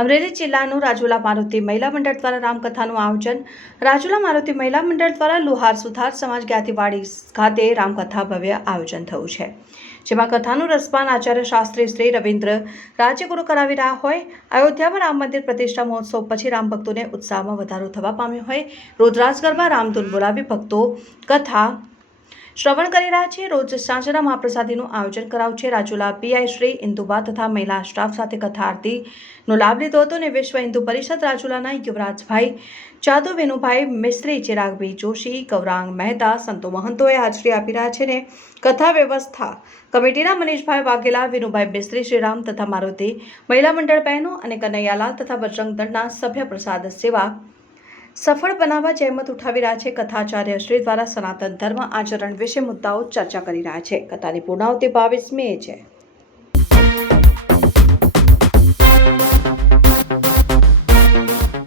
અમરેલી જિલ્લાનું રાજુલા મારુતિ મહિલા મંડળ દ્વારા રામકથાનું આયોજન. રાજુલા મારુતિ મહિલા મંડળ દ્વારા લુહાર સુથાર સમાજ જ્ઞાતિવાડી ખાતે રામકથા ભવ્ય આયોજન થયું છે. જેમાં કથાનું રસપાન આચાર્ય શાસ્ત્રી શ્રી રવિન્દ્ર રાજ્યગુરુ કરાવી રહ્યા હોય. અયોધ્યામાં રામ મંદિર પ્રતિષ્ઠા મહોત્સવ પછી રામ ભક્તોને ઉત્સાહમાં વધારો થવા પામ્યો હોય. રોજરાસ ગરબા રામધૂન બોલાવી ભક્તો કથા શ્રવણ કરી રહ્યા છે. રોજ સાંજના મહાપ્રસાદીનું આયોજન કરાયું છે. રાજુલા પીઆઈ શ્રી ઇન્દુબા તથા મહિલા સ્ટાફ સાથે કથા આરતીનો લાભ લીધો હતો અને વિશ્વ હિન્દુ પરિષદ રાજુલાના યુવરાજભાઈ જાદવ, વેનુભાઈ મિસ્ત્રી, ચિરાગભાઈ જોશી, ગૌરાંગ મહેતા, સંતો મહંતોએ હાજરી આપી રહ્યા છે ને કથા વ્યવસ્થા કમિટીના મનીષભાઈ વાઘેલા, વિનુભાઈ મિસ્ત્રી, શ્રીરામ તથા મારુતિ મહિલા મંડળ બહેનો અને કનૈયાલાલ તથા બજરંગ દળના સભ્ય પ્રસાદ સેવા સફળ બનાવવા જહેમત ઉઠાવી રહ્યા છે. કથાચાર્ય શ્રી દ્વારા સનાતન ધર્મ આચરણ વિશે મુદ્દાઓ ચર્ચા કરી રહ્યા છે. કથાની પૂર્ણાવતી બાવીસ મે છે.